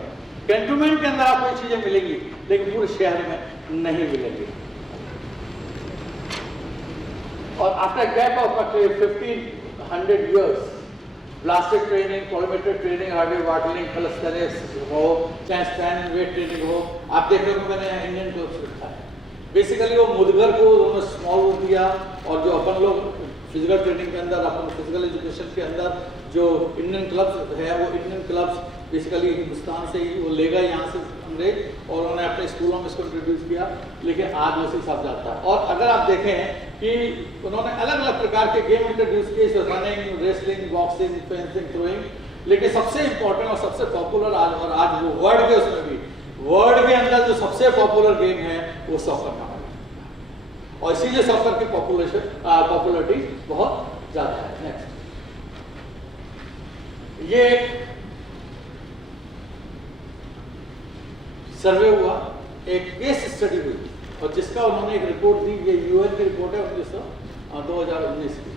कैंटोनमेंट के अंदर आपको ये चीजें मिलेंगी, लेकिन पूरे शहर में नहीं मिलेंगी। और after gap of 1500 years, plastic training, plyometric training, hardware वाटलिंग, कैलिस्थेनिक्स हो, चाहे स्टैंड वेट ट्रेनिंग हो, आप देख रहे हो मैंने इंडियन क्लब्स लिखा है। बेसिकली वो मुदगर को उन्होंने स्मॉल दिया, और जो अपन लोग फिजिकल ट्रेनिंग के अंदर, अपन फिजिकल एजुकेशन के अंदर जो इंडियन क्लब्स है, वो इंडियन क्लब्स बेसिकली हिंदुस्तान से ही वो लेगा, यहाँ से अंग्रेज, और उन्होंने अपने स्कूलों में इसको इंट्रोड्यूस किया, लेकिन आज उसी हिसाब जाता है। और अगर आप देखें कि उन्होंने अलग अलग प्रकार के गेम इंट्रोड्यूस किए, running, wrestling, boxing, fencing, throwing, लेकिन सबसे इंपॉर्टेंट और सबसे पॉपुलर आज वो वर्ल्ड के, उसमें भी वर्ल्ड के अंदर जो सबसे पॉपुलर गेम है वो सॉकर का है, और इसीलिए सॉकर की पॉपुलरिटी बहुत ज्यादा है। नेक्स्ट, ये सर्वे हुआ, एक केस स्टडी हुई, और जिसका उन्होंने एक रिपोर्ट दी, ये यूएन की रिपोर्ट है 2019 की।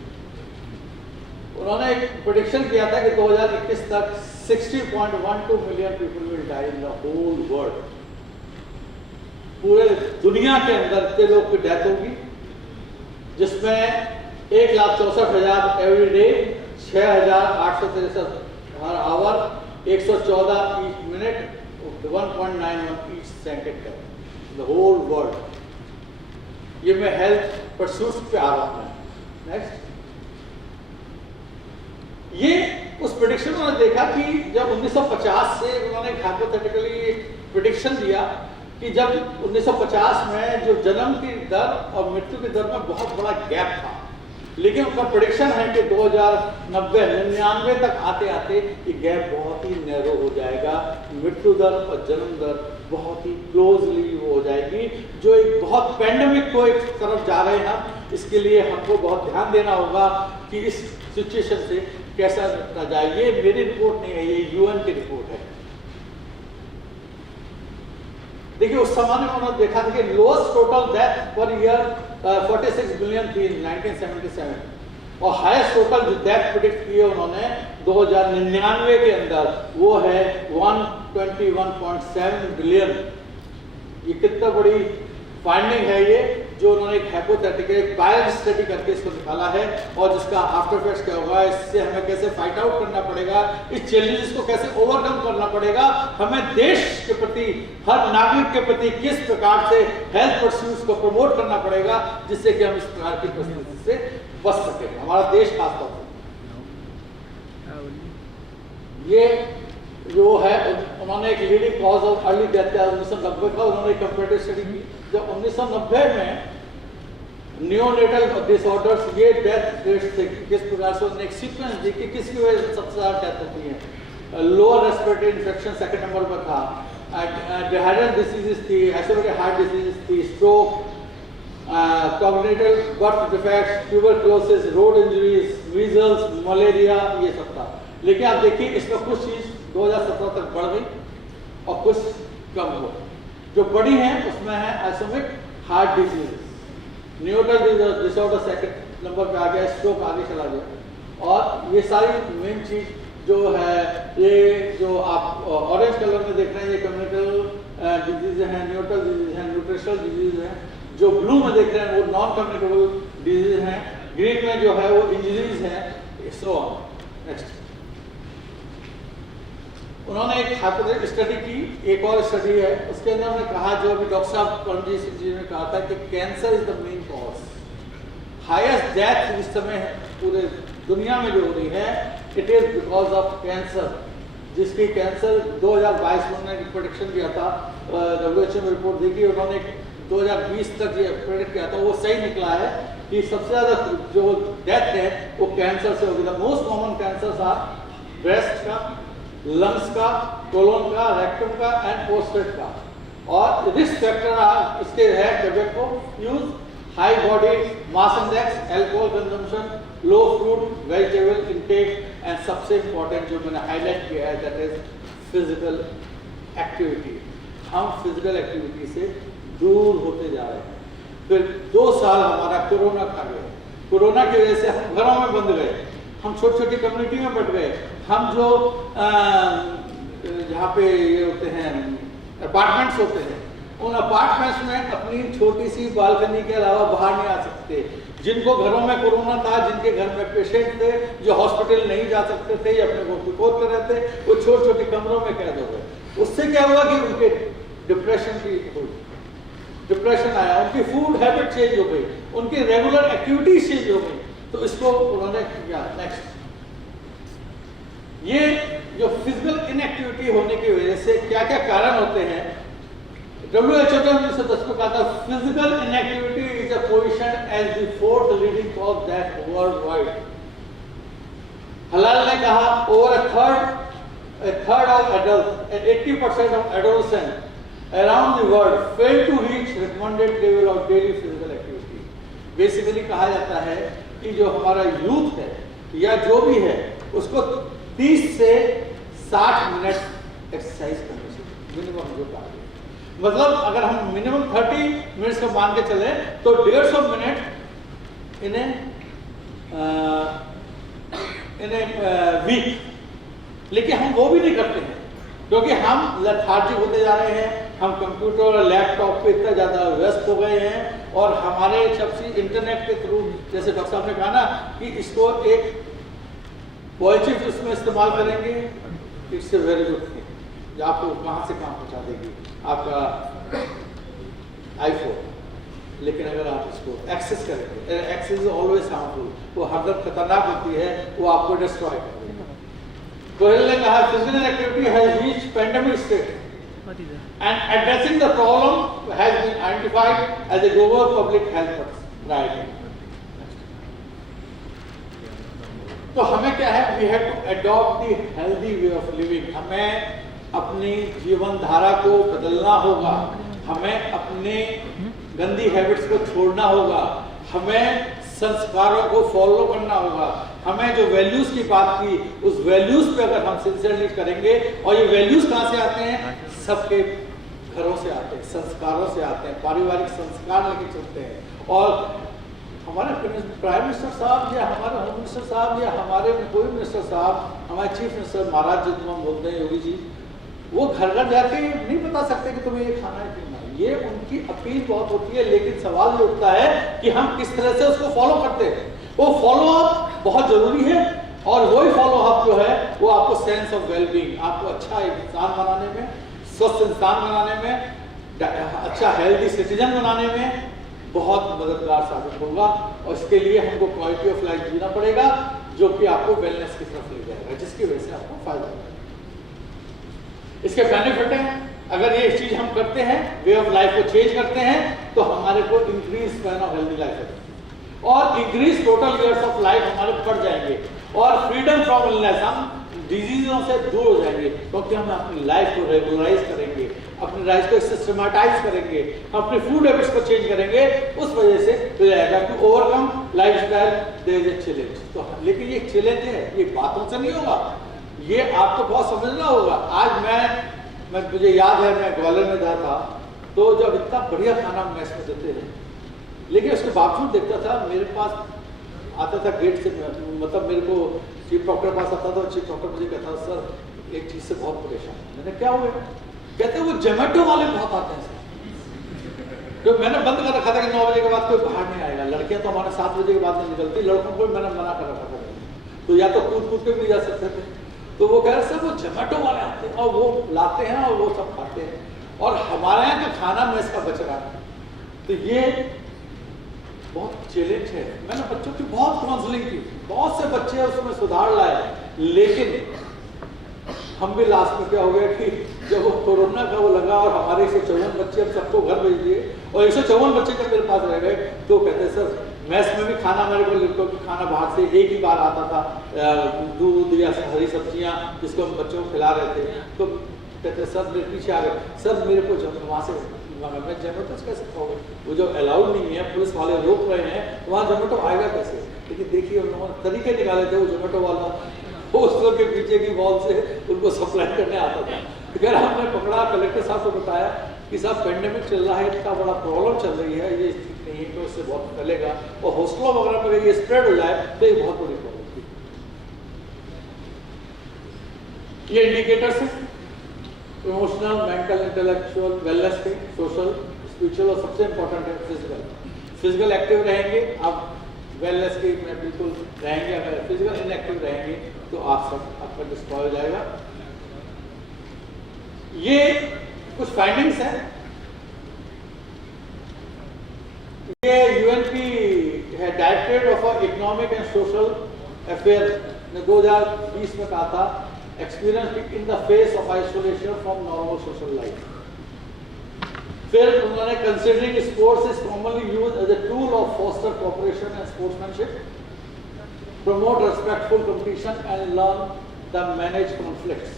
उन्होंने एक प्रेडिक्शन किया था कि 2021 तक 60.12 million people will die in the whole world. पूरे दुनिया के अंदर इतने लोग की डेथ होगी, जिसमें 1,64,000 एवरी डे, 6,863 हर hour, 114 each minute, 1.91 each second का, द होल वर्ल्ड। ये मैं हेल्थ परस्यूट्स पे आ रहा हूं। नेक्स्ट, ये उस प्रेडिक्शन में देखा कि जब 1950 से उन्होंने हाइपोथेटिकली प्रेडिक्शन दिया कि जब 1950 में जो जन्म की दर और मृत्यु की दर में बहुत बड़ा गैप था, लेकिन उनका प्रेडिक्शन है कि 2099 तक आते आते ये गैप बहुत ही नैरो हो जाएगा, मृत्यु दर और जन्म दर बहुत ही क्लोजली हो जाएगी, जो एक बहुत पैंडेमिक को एक तरफ जा रहे हैं हम। इसके लिए हमको बहुत ध्यान देना होगा कि इस सिचुएशन से कैसा निपटा जाए। ये मेरी रिपोर्ट नहीं है, ये यूएन की रिपोर्ट है। देखिए उस समय में उन्होंने देखा था कि lowest total death per year 46 billion थी 1977, और हाईएस्ट टोटल जो डेथ प्रेडिक्ट किए उन्होंने 2099 के अंदर वो है 121.7 बिलियन। ये कितना बड़ी फाइंडिंग है ये, जो उन्होंने एक हाइपोथेटिकल एक बायोलॉजी स्टडी करके इसको निकाला है, और जिसका आफ्टर इफेक्ट्स क्या होगा, इससे हमें कैसे फाइट आउट करना पड़ेगा, इस चैलेंजेस को कैसे ओवरकम करना पड़ेगा, हमें देश के प्रति, हर नागरिक के प्रति किस प्रकार से हेल्थ परस्यूट्स को प्रमोट करना पड़ेगा, जिससे कि हम इस प्रकार की परिस्थिति से बच सके, हमारा देश खासतौर पर। ये जो है उन्होंने एक leading cause of early death 1990 का उन्होंने कंपैरेटिव स्टडी की। जब 1990 में नियोनेटल डिसऑर्डर्स ये डेथ रेट से किस प्रकार से उन्होंने एक सीक्वेंस दी कि किसकी वजह से सबसे ज़्यादा डेथ होती है। Lower respiratory infection second number पर था, डिहाइड्रेशन डिसीजेस थी, एसिडिक हार्ट डिसीजेस थी, stroke, cognitive birth defects, tuberculosis, road injuries, measles, malaria, ये सब था। लेकिन आप देखिए इसमें कुछ चीज़ 2017 तक बढ़ गई और कुछ कम हो। जो बड़ी हैं उसमें है ischemic heart disease, neonatal disorder second number पे आ गया, स्ट्रोक आगे चला गया, और ये सारी मेन चीज जो है, ये जो आप ऑरेंज कलर में देख रहे हैं ये कम्युनिकल डिजीज हैं, न्यूट्रल डिजीज हैं, न्यूट्रिशनल डिजीज हैं। जो ब्लू में देख रहे हैं वो नॉन कम्युनिकेबल डिजीज हैं, ग्रीन में जो है वो इंजरीज हैं, सो ऑन। नेक्स्ट, उन्होंने एक हाइपोथेटिकल स्टडी की, एक और स्टडी है, उसके अंदर उन्होंने कहा, जो अभी डॉक्टर साहब परमजीत सिंह जी ने कहा था कि cancer is the main cause. Highest death इस समय पूरे दुनिया में जो हो रही है, it is because of cancer, जिसकी कैंसर 2022 में उन्होंने प्रेडिक्शन किया था, WHO में रिपोर्ट देखी, उन्होंने 2020 तक ये प्रेडिक्ट किया था, वो सही निकला है कि सबसे ज़्यादा जो डेथ है वो कैंसर से होगी। The most common cancer are breast का, लंग्स का, कोलोन का, रेक्टम का एंड प्रोस्टेट का। और रिस्क फैक्टर इसके है tobacco use, high body mass index, alcohol consumption, low fruit vegetable intake, and सबसे इंपॉर्टेंट जो मैंने हाईलाइट किया है दैट इज फिजिकल एक्टिविटी। हम फिजिकल एक्टिविटी से दूर होते जा रहे हैं। फिर 2 साल हमारा कोरोना खा गया, कोरोना की वजह से हम घरों में बंद गए, हम छोटी छोटी कम्युनिटी में बट गए, हम जो जहाँ पे ये होते हैं अपार्टमेंट्स होते हैं, उन अपार्टमेंट्स में अपनी छोटी सी बालकनी के अलावा बाहर नहीं आ सकते। जिनको घरों में कोरोना था, जिनके घर में पेशेंट थे, जो हॉस्पिटल नहीं जा सकते थे या अपने को रिपोर्ट कर रहे थे, वो छोटे छोटे कमरों में कैद हो गए। उससे क्या हुआ कि उनके डिप्रेशन आया, उनकी फूड हैबिट चेंज हो गई, उनकी रेगुलर एक्टिविटीज चेंज हो गई। तो इसको उन्होंने किया। नेक्स्ट, ये जो फिजिकल इनएक्टिविटी होने की वजह से क्या क्या कारण होते हैं, WHO ने 1910 में कहा था physical inactivity is a position as the 4th leading cause death world wide. हलाल ने कहा over a third of adults and 80% of adolescents around the world fail to reach recommended level of daily physical activity। Basically कहा जाता है कि जो हमारा youth है या जो भी है उसको 30 से 60 मिनट एक्सरसाइज करनी चाहिए मिनिमम। जो मतलब अगर हम मिनिमम 30 मिनट्स का मान के चले तो 150 मिनट इन्हें वीक, लेकिन हम वो भी नहीं करते हैं। क्योंकि हम लेथार्जिक होते जा रहे हैं, हम कंप्यूटर और लैपटॉप पे इतना ज़्यादा व्यस्त हो गए हैं और हमारे सबसे इंटरनेट के थ्रू, जैसे डॉक्टर साहब ने कहा ना कि इसको एक पॉजिटिव इसमें इस्तेमाल करेंगे, it's a very good thing जो आपको कहाँ से कहाँ पहुँचा देगी आपका आईफोन। लेकिन अगर आप इसको एक्सेस करेंगे, एक्सेस इज ऑलवेज हार्मफुल, वो हरदम खतरनाक होती है, वो आपको डिस्ट्रॉय कर देगी। कोहेल ने कहा physical activity has reached pandemic state and addressing the problem has been identified as a global public health priority. तो हमें क्या है, we have to adopt the healthy way of living. हमें अपनी जीवन धारा को बदलना होगा, हमें अपने गंदी हैबिट्स को छोड़ना होगा, हमें संस्कारों को फॉलो करना होगा, हमें जो वैल्यूज की बात की उस वैल्यूज पे अगर हम सिंसियरली करेंगे, और ये वैल्यूज कहाँ से आते हैं, सबके घरों से आते हैं, संस्कारों से आते हैं, पारिवारिक संस्कार लेके चलते हैं। और हमारे प्राइम मिनिस्टर साहब या हमारे होम मिनिस्टर साहब या हमारे कोई मिनिस्टर साहब, हमारे चीफ मिनिस्टर महाराज जी तुम बोलते हैं योगी जी, वो घर घर जाके नहीं बता सकते कि तुम्हें ये खाना है पीना है, ये उनकी अपील बहुत होती है। लेकिन सवाल ये उठता है कि हम किस तरह से उसको फॉलो करते हैं। वो फॉलो अप बहुत जरूरी है, और वही फॉलो अप जो है वो आपको सेंस ऑफ वेलबींग, आपको अच्छा इंसान बनाने में, स्वस्थ इंसान बनाने में, अच्छा हेल्दी सिटीजन बनाने में बहुत मददगार साबित होगा। और इसके लिए हमको क्वालिटी ऑफ लाइफ जीना पड़ेगा, जो कि आपको वेलनेस की तरफ ले जाएगा, जिसकी वजह से आपको फायदा होगा। इसके बेनिफिट हैं, अगर ये चीज हम करते हैं, वे ऑफ लाइफ को चेंज करते हैं, तो हमारे को increase span of healthy life है और increase total years of life हमारे बढ़ जाएंगे, और फ्रीडम फ्रॉम इलनेस, हम डिजीजों से दूर हो जाएंगे, क्योंकि हम अपनी लाइफ को रेगुलराइज करेंगे, अपनी लाइफ को सिस्टमेटाइज करेंगे, अपने फूड हैबिट्स को चेंज करेंगे। उस वजह से हो जाएगा कि overcome lifestyle there is a challenge. तो लेकिन ये चैलेंज है, ये बातों से नहीं होगा, ये आपको बहुत समझना होगा। आज मैं मुझे याद है, मैं ग्वालियर में गया था, तो जब इतना बढ़िया खाना मेस में देते हैं, लेकिन उसके बावजूद देखता था, मेरे पास आता था गेट से, मतलब मेरे को चीफ डॉक्टर पास आता था, चीफ डॉक्टर मुझे कहता था सर एक चीज़ से बहुत परेशान। मैंने क्या हुआ? कहते वो जोमेटो वाले बहुत आते हैं सर। तो मैंने बंद कर रखा था कि 9 बजे के बाद कोई बाहर नहीं आएगा, लड़कियां तो हमारे 7 बजे के बाद नहीं निकलती, लड़कों को मैंने मना कर रखा था, तो या तो कूद के भी जा सकते थे। तो वो कह रहे सर वो जोमेटो वाले आते हैं और वो लाते हैं और वो सब खाते हैं, और हमारे यहाँ का खाना मेस का बच रहा है। तो ये बहुत चैलेंज है। मैंने बच्चों की बहुत काउंसलिंग की, बहुत से बच्चे उसमें सुधार लाए, लेकिन हम भी लास्ट में क्या हो गया कि जब वो कोरोना का वो लगा और हमारे 154 बच्चे हम सबको घर भेज दिए, और 154 बच्चे जब मेरे पास रह गए, तो कहते सर मैस में भी खाना मेरे को, क्योंकि खाना बाहर से एक ही बार आता था, दूध या हरी सब्जियां जिसको हम बच्चों को खिला रहे थे, तो कहते सर मेरे पीछे आ गए, सर मेरे को जब वहाँ से मैं जोमेटो कैसे खाऊंगा, वो जो अलाउड नहीं है, पुलिस वाले रोक रहे हैं, तो वहाँ जोमेटो आएगा कैसे? लेकिन देखिए उन लोगों ने तरीके निकाले थे, वो जोमेटो वाला वो उस लोग के पीछे की वॉल से उनको सप्लाई करने आता था। फिर हमने पकड़ा, कलेक्टर साहब को बताया कि साहब पेंडेमिक चल रहा है, इतना बड़ा प्रॉब्लम चल रही है, ये ठीक नहीं है, तो इससे बहुत फैलेगा, और हॉस्टलों वगैरह पर ये स्प्रेड हो जाए तो ये बहुत बड़ी प्रॉब्लम थी। ये इंडिकेटर्स हैं इमोशनल, मेंटल, इंटेलेक्चुअल, वेलनेस के, सोशल, स्पिरिचुअल, और सबसे इंपॉर्टेंट है फिजिकल। फिजिकल एक्टिव रहेंगे आप, वेलनेस के में बिल्कुल रहेंगे। अगर फिजिकल इनएक्टिव रहेंगे तो आप सब आपका डिस्ट्रॉय हो जाएगा। ये कुछ फाइंडिंग्स हैं। ये यूएनपी है, directorate of economic and social affair ने 2020 में कहा था, experience in the face of isolation from normal social life. फिर उन्होंने considering sports is commonly used as a tool of foster cooperation and sportsmanship, promote respectful competition and learn the manage conflicts.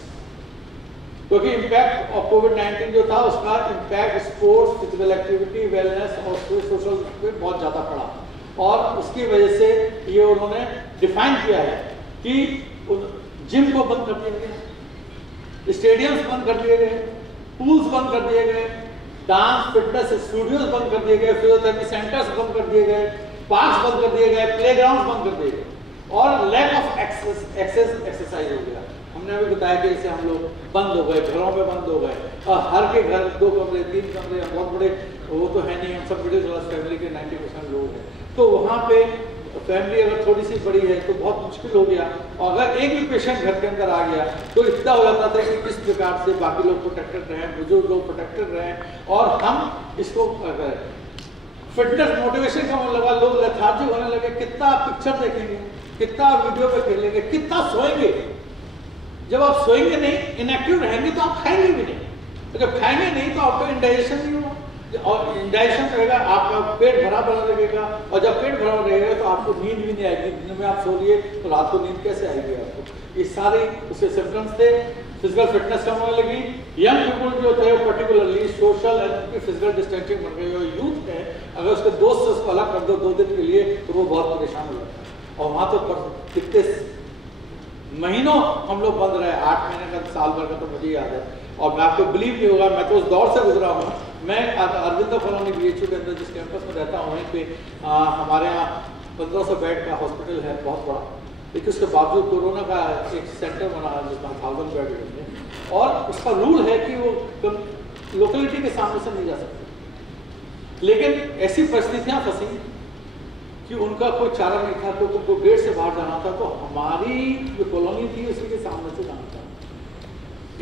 क्योंकि impact of कोविड-19 जो था, उसका impact sports, physical activity, wellness और social पे बहुत ज़्यादा पड़ा, और उसकी वजह से ये उन्होंने डिफाइन किया है कि जिम को बंद कर दिया गया, स्टेडियम्स बंद कर दिए गए, पूल्स बंद कर दिए गए, डांस फिटनेस स्टूडियोज बंद कर दिए गए, फिजियोथेरेपी सेंटर्स बंद कर दिए गए, पार्क्स बंद कर दिए गए, प्लेग्राउंड बंद कर दिए गए, और लैक ऑफ एक्सेस एक्सरसाइज हो गया। हमने अभी बताया कि जैसे हम लोग बंद हो गए, घरों में बंद हो गए, और हर के घर 2 कमरे 3 कमरे, बहुत बड़े वो तो है नहीं, हम सब मिडिल क्लास फैमिली के 90% लोग हैं, तो वहाँ पे फैमिली अगर थोड़ी सी बड़ी है तो बहुत मुश्किल हो गया। और अगर एक भी पेशेंट घर के अंदर आ गया तो इतना हो जाता था कि किस प्रकार से बाकी लोग प्रोटेक्टेड रहें, बुजुर्ग लोग प्रोटेक्टेड रहें, और हम इसको फिटनेस मोटिवेशन का होने लगा, लोग लेथार्जिक होने लगे, कितना पिक्चर देखेंगे, कितना वीडियो पे खेलेंगे, कितना सोएंगे। जब आप सोएंगे नहीं, इनएक्टिव रहेंगे तो आप खाएंगे भी नहीं, तो जब खाएंगे नहीं तो आपका इंडाइजेशन नहीं होगा, और इंडाइजेशन रहेगा आपका पेट भरा लगेगा, और जब पेट भरा रहेगा तो आपको नींद भी नहीं आएगी। दिन में आप सो लिए तो रात को नींद कैसे आएगी आपको? ये सारे उसके सिम्टम्स थे। फिजिकल फिटनेस कम होने लगी, यंग पीपल जो थे particularly social and physical distancing बन गई, और यूथ है अगर उसके दोस्त से उसको अलग कर दो 2 दिन के लिए तो वो बहुत परेशान हो जाता है। और वहाँ तो कितने महीनों हम लोग बंद रहे, 8 महीने का, साल भर का, तो मुझे याद है। और मैं आपको बिलीव नहीं होगा, मैं तो उस दौर से गुजरा हूँ। मैं अरविंदो कॉलोनी BHU के अंदर जिस कैंपस में रहता हूँ, वहीं पे हमारे यहाँ 1500 बेड का हॉस्पिटल है, बहुत बड़ा, लेकिन उसके बावजूद कोरोना का एक सेंटर बना है जिसमें 1000 बेड होंगे, और उसका रूल है कि वो लोकेलिटी के सामने से नहीं जा सकते। लेकिन ऐसी परिस्थितियाँ फंसी कि उनका कोई चारा नहीं था, तो उनको गेट से बाहर जाना था, तो हमारी जो कॉलोनी थी उसी के सामने से जाना था।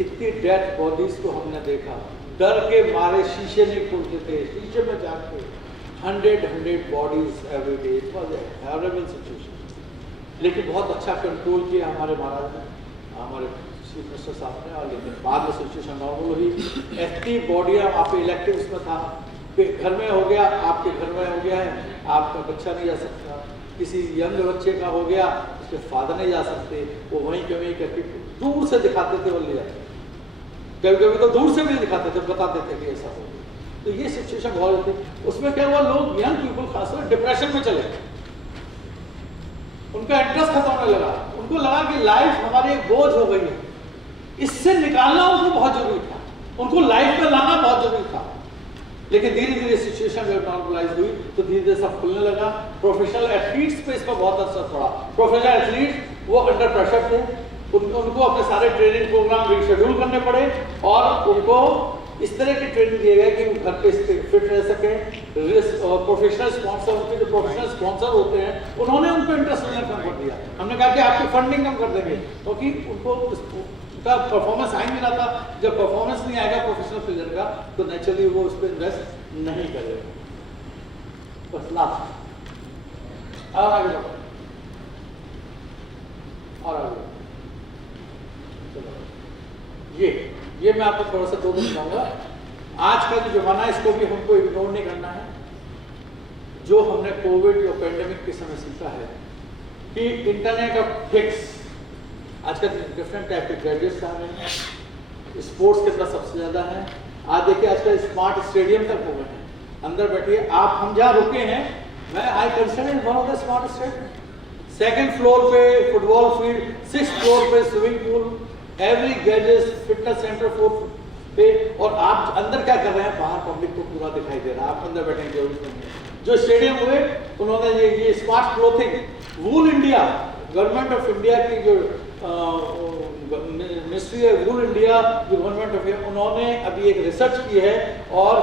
इतनी डेथ बॉडीज को हमने देखा, डर के मारे शीशे नहीं खोलते थे, शीशे में जाके 100 bodies every day. It was a horrible situation, लेकिन बहुत अच्छा कंट्रोल किया हमारे महाराज ने, हमारे चीफ मिनिस्टर साहब ने, और लेकिन बाद में सिचुएशन नॉर्मल हुई। 80 बॉडियाँ वहाँ पे इलेक्टिव्स में था, घर में हो गया, आपके घर में हो गया है, आपका बच्चा नहीं जा सकता, किसी यंग बच्चे का हो गया, उसके फादर नहीं जा सकते, वो वहीं के वहीं करके दूर से दिखाते थे और ले जाते, कभी कभी तो दूर से भी दिखाते थे, बताते थे कि ऐसा हो गया। तो ये सिचुएशन बहुत होती। उसमें क्या हुआ, लोग यंग पीपल खासकर डिप्रेशन में चले, उनका इंटरेस्ट खत्म होने लगा, उनको लगा कि लाइफ हमारी एक बोझ हो गई है, इससे निकालना उनको बहुत जरूरी था, उनको लाइफ में लाना बहुत जरूरी था। लेकिन धीरे धीरे सिचुएशन जब नॉर्मलाइज हुई तो धीरे धीरे सब खुलने लगा। प्रोफेशनल एथलीट्स पे इसका बहुत असर पड़ा। प्रोफेशनल एथलीट्स वो अंडर प्रेशर थे, उनको अपने सारे ट्रेनिंग प्रोग्राम रिशेड्यूल करने पड़े, और उनको इस तरह की ट्रेनिंग दिए गए कि वो घर पे फिट रह सके। प्रोफेशनल स्पॉन्सर, उनके जो प्रोफेशनल स्पॉन्सर होते हैं, उन्होंने उनको इंटरेस्ट लेना कम कर दिया। हमने कहा कि आपकी फंडिंग कम कर देंगे, क्योंकि उनको का परफॉर्मेंस आ ही नहीं रहा था। जब परफॉर्मेंस नहीं आएगा प्रोफेशनल प्लेयर का तो नेचुरली वो उस पर इन्वेस्ट नहीं करेगा। बस लास्ट और आगे बढ़ो, और आगे ये मैं आपको थोड़ा सा 2 दिन बताऊंगा। आज का जो जमाना है इसको भी हमको इग्नोर नहीं करना है। जो हमने कोविड या पेंडेमिक के समय सीखा है कि इंटरनेट ऑफ थिंग्स, आजकल डिफरेंट टाइप के गैजेट्स आ रहे हैं, स्पोर्ट्स के अंदर सबसे ज़्यादा है। आज देखिए आजकल स्मार्ट स्टेडियम तक हो गए हैं, अंदर बैठिए आप, हम जहाँ रुके हैं, मैं I consider one of the smart stadium. 2nd floor पे फुटबॉल फील्ड, 6th फ्लोर पे swimming pool, every gadget, fitness centre 4th पे, और आप अंदर क्या कर रहे हैं, बाहर पब्लिक को पूरा दिखाई दे रहा है, आप अंदर बैठने की जरूरत नहीं है। जो स्टेडियम हुए उन्होंने ये smart clothing, wool India, government of India की जो मिनिस्ट्री है, वूल इंडिया, जो गवर्नमेंट ऑफ इंडिया, उन्होंने अभी एक रिसर्च की है, और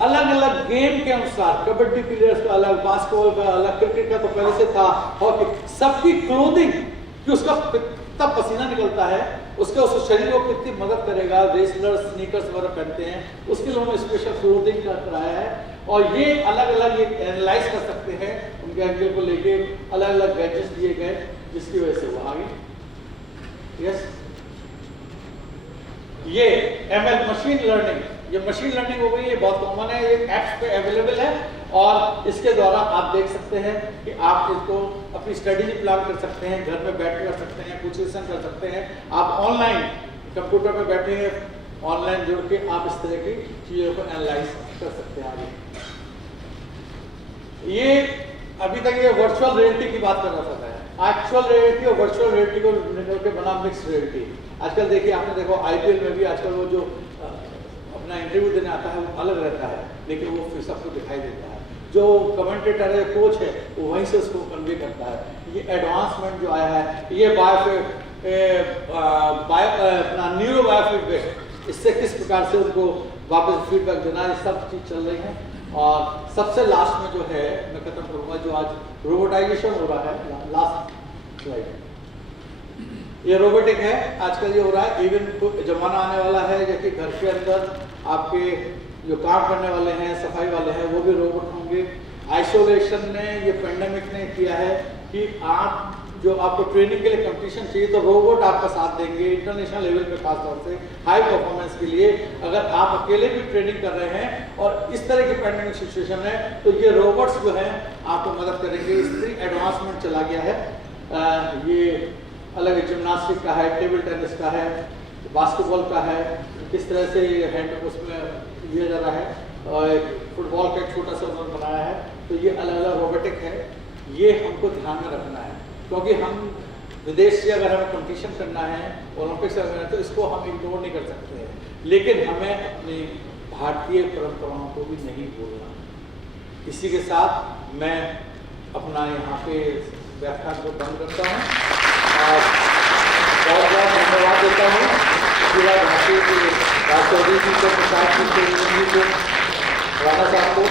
अलग अलग गेम के अनुसार, कबड्डी प्लेयर्स का अलग, बास्केटबॉल का अलग, क्रिकेट का तो पहले से था, हॉकी, सबकी क्लोथिंग कि उसका कितना पसीना निकलता है, उसके उस शरीर को कितनी मदद करेगा। रेसलर स्नीकर्स वगैरह पहनते हैं, उसके लिए उन्होंने स्पेशल क्लोथिंग का कराया है, और ये अलग अलग ये एनालाइज कर सकते हैं, उनके एंगल को लेके अलग अलग गैजेट्स दिए गए, जिसकी वजह से वो आगे। यस, ये ML मशीन लर्निंग, ये मशीन लर्निंग हो गई, ये बहुत कॉमन है, ये ऐप्स पे अवेलेबल है, और इसके द्वारा आप देख सकते हैं कि आप इसको अपनी स्टडी प्लान कर सकते हैं, घर में बैठ कर सकते हैं, कुछ सेशन कर सकते हैं, आप ऑनलाइन कंप्यूटर पे बैठे हैं, ऑनलाइन जुड़ के आप इस तरह की चीज़ों को एनालाइज कर सकते हैं। आगे ये अभी तक ये वर्चुअल रियलिटी की बात कर रहा था, एक्चुअल रियलिटी और वर्चुअल रियलिटी को निकल के बना मिक्स रियलिटी। आजकल देखिए, आपने देखो IPL में भी आजकल वो जो अपना इंटरव्यू देने आता है वो अलग रहता है, लेकिन वो फिर सबको दिखाई देता है। जो कमेंटेटर है, कोच है, वो वहीं से उसको कन्वे करता है। ये एडवांसमेंट जो आया है, ये अपना न्यूरो बायोफीडबैक, इससे किस प्रकार से उनको वापस फीडबैक देना, ये सब चीज़ चल रही है। और सबसे लास्ट में जो है मैं खत्म करूँगा, जो आज रोबोटाइजेशन हो रहा है, लास्ट स्लाइड, ये रोबोटिक है आजकल ये हो रहा है। इवन जमाना आने वाला है जबकि घर के अंदर आपके जो काम करने वाले हैं, सफाई वाले हैं, वो भी रोबोट होंगे। आइसोलेशन ने, ये पेंडेमिक ने किया है कि आप जो आपको ट्रेनिंग के लिए कंपटीशन चाहिए तो रोबोट आपका साथ देंगे इंटरनेशनल लेवल पे, खास तौर से हाई परफॉर्मेंस के लिए। अगर आप अकेले भी ट्रेनिंग कर रहे हैं और इस तरह की पेंडेमिक सिचुएशन है तो ये रोबोट्स जो हैं आपको मदद करेंगे। इतनी एडवांसमेंट चला गया है। ये अलग जिम्नास्टिक का है, टेबल टेनिस का है, बास्केटबॉल का है, किस तरह से हैंड उसमें लिया जा रहा है, और फुटबॉल का एक छोटा सा उन्होंने बनाया है। तो ये अलग अलग रोबोटिक है, ये हमको ध्यान में रखना है क्योंकि हम विदेश से अगर हमें कंपटीशन करना है, ओलंपिक्स से करना है, तो इसको हम इग्नोर नहीं कर सकते हैं। लेकिन हमें अपनी भारतीय परंपराओं को भी नहीं भूलना। इसी के साथ मैं अपना यहाँ पे व्याख्यान को बंद करता हूँ और बहुत बहुत धन्यवाद देता हूँ पूरा भारतीय के राष्ट्रपति जी को, प्रसाद जी को, राणा साहब को,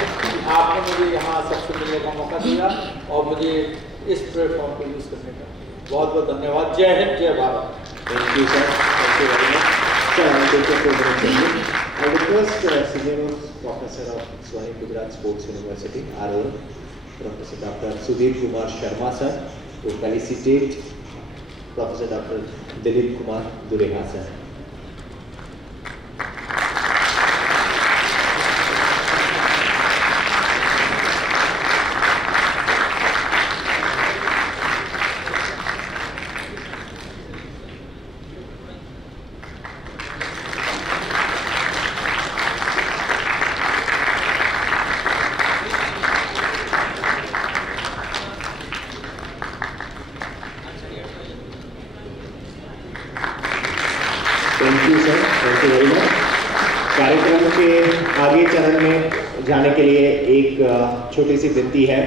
आपने मुझे यहाँ सबसे मिलने का मौका दिया और मुझे इस प्लेटफॉर्म को यूज़ करने का बहुत बहुत धन्यवाद। जय हिंद, जय Bharat. Thank you, sir. Thank you very much. Sir, I will take your program. I request Senior Professor of Swami Gujarat Sports University, RO, Professor Dr. Sudhir Kumar Sharma, sir, to felicitate Professor Dr. Dilip Kumar Dureha, sir. Thank you sir, thank you very much. कार्यक्रम के आगे चरण में जाने के लिए एक छोटी सी विनती है।